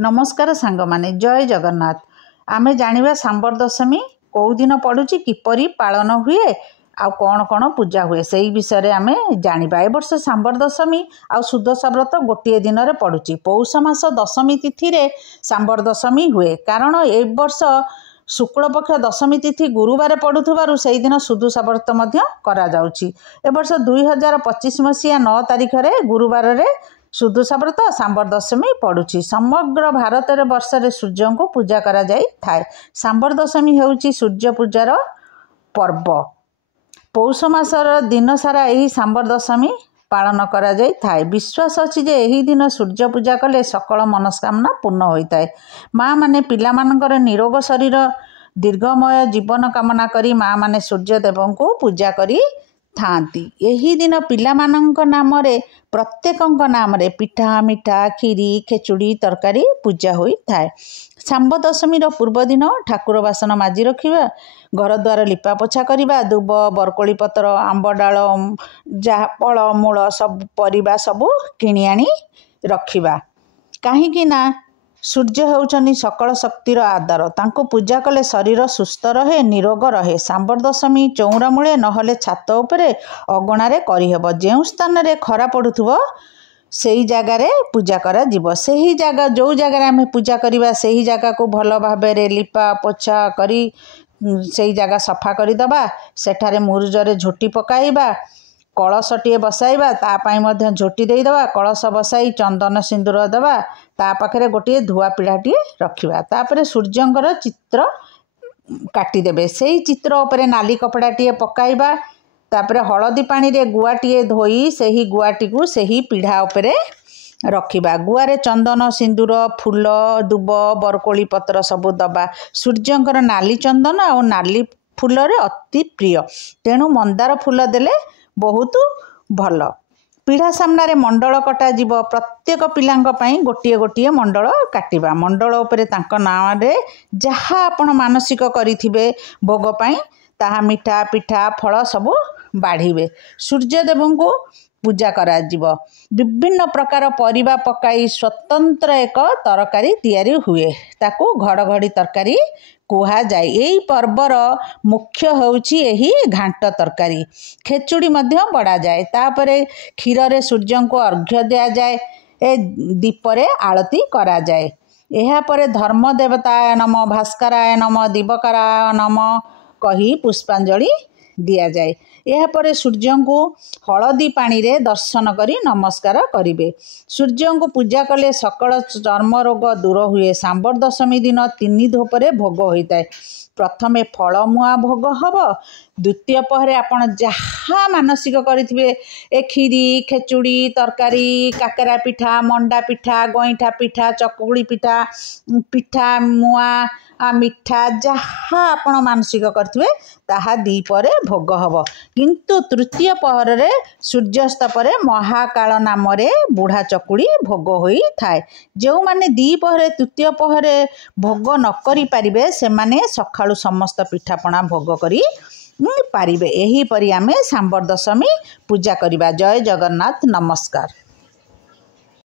नमस्कार सांग माने जय जगन्नाथ। आमे जानिबा सांबर दशमी कौ दिन पड़ुची किपरि पालन हुए आ कौन कौन पूजा हुए से विषय में आमे जानिबा। ए वर्ष सांबर दशमी आ सुदशा व्रत गोटे दिन रे पड़ुची। पौष मास दशमी तिथि रे सांबर दशमी हुए कारण ए वर्ष शुक्ल पक्ष दशमी तिथि गुरुवार पड़ुथबारु सेहि दिन सुदशा व्रत मध्य करा जाउची। ए वर्ष 2025 मसीहा 9 तारिख रे गुरुवार रे सुदशा व्रत सांबर दशमी पड़ुची। समग्र भारत रे वर्ष रे सूर्य को पूजा करा जाई थाए। सांबर दशमी हेउची सूर्य पूजार पर्व। पौष मासर दिन सारा यही सांबर दशमी पालन करा जाई थाए। विश्वास अछि जे एही दिन सूर्य पूजा कले सकल मनस्कामना पूर्ण होता है। माँ माने पिला मानकर निरोग शरीर दीर्घमय जीवन कामना करी माँ माने सूर्य देव को पूजा करी थांती। एही दिन पिला मानक नाम रे प्रत्येक नाम रे पिठा मिठा खीरी खेचुड़ी तरकारी पूजा होई थाए। सांब दशमी पूर्व दिन ठाकुर बासन माजी रखिबा, घर द्वार लिपा पोछा करिबा, दुब बरकोली पतर आंब डाल जहा फल मूल सब परिबा सबू किणी आनी रखिबा। काहींकि ना सूर्य होउछनी सकल शक्तिर आधार। तांको पूजा कले शरीर सुस्थ रहे निरोग रहे। सांबर दशमी चौरा मूले नहले छात उपरे अगणारे करिहेब। जेउ स्थान रे खरा पड़ुथुबो सेही जगार पूजा करा जीवो। सेही जगह जो जगार आमे पूजा करिबा सेही जगह को भल भाबरे लिपा पोछा करी सेही जगह सफा करी दबा। सेठारे मुरुजरे झोटी पकाइबा, कलशटीए बसाइबा, ता पाई मध्य झोटी देई दबा, कलश बसाई चंदन सिंदूर दबा, ता पाखरे गोटे धुआ पीढ़ाटीए रखिबा। तापरे सूर्यंकर चित्र काटी देबे। सेही चित्र उपरे नाली कपड़ाटीए पकाइबा। तापरे हलदी पानी रे गुआटीए धोई सेही गुआटी को सेही पीढ़ा उपरे रखिबा। गुआरे चंदन सिंदूर फूल दुब बरकोली पत्र सबू दबा। सूर्यंकर नाली चंदन और नाली फूल रे अति प्रिय, तेणु मंदार फूल देले बहुत भल। पीढ़ा सामने मंडल कटा जीव। प्रत्येक पिलांक पई गोटिए गोटिए मंडल काटिबा। मंडल उपरे तांक नाम रे जहा आपण मानसिक करिथिबे भोग पई ताहा मिठा पिठा फल सबू बाढ़ीबे। सूर्य देव को पूजा करा जीव। विभिन्न प्रकार परिबा पकाई स्वतंत्र एक तरकारी तैयारी हुए, ताकू घड़घड़ी तरकारी कुहा जाए। यही पर्वर मुख्य होउची एही घांट तरकारी। खेचुड़ी मध्य बड़ा जाए। तापरे क्षीर रे सूर्य को अर्घ्य दिया जाए। ए दीपरे आरती करा जाए। एहा परे धर्म देवताय नम भास्कराय नम दिवकराय नम कही पुष्पांजलि दिया जाए। एहा परे सूर्य को हलदी पानी रे दर्शन करी नमस्कार करिवे। सूर्य को पूजा कले सकल चर्म रोग दूर हुए। सांबर दशमी दिन 3 धोपरे भोग होता है। प्रथमे फलमुआ भोग हम, द्वितीय पहरे आपण जहा मानसिक करिथिबे ए खीरी खेचुड़ी तरकारी काकरा पिठा मंडा पिठा गईठा पिठा चकुली पिठा पिठा मुआ मिठा जहा आपण मानसिक करथिबे ताहा दीपरे भोग हब। किंतु तृतीय पहर रे सूर्यास्त परे महाकाल नाम रे बुढ़ा चकुड़ी भोग होई थाए। जो माने दीपहरे तृतीय पहरे भोग न करि पारिबे से माने सखाळु समस्त पिठापणा भोग करी पारिबे। एही परि आमे सांबर दशमी पूजा करिबा। जय जगन्नाथ। नमस्कार।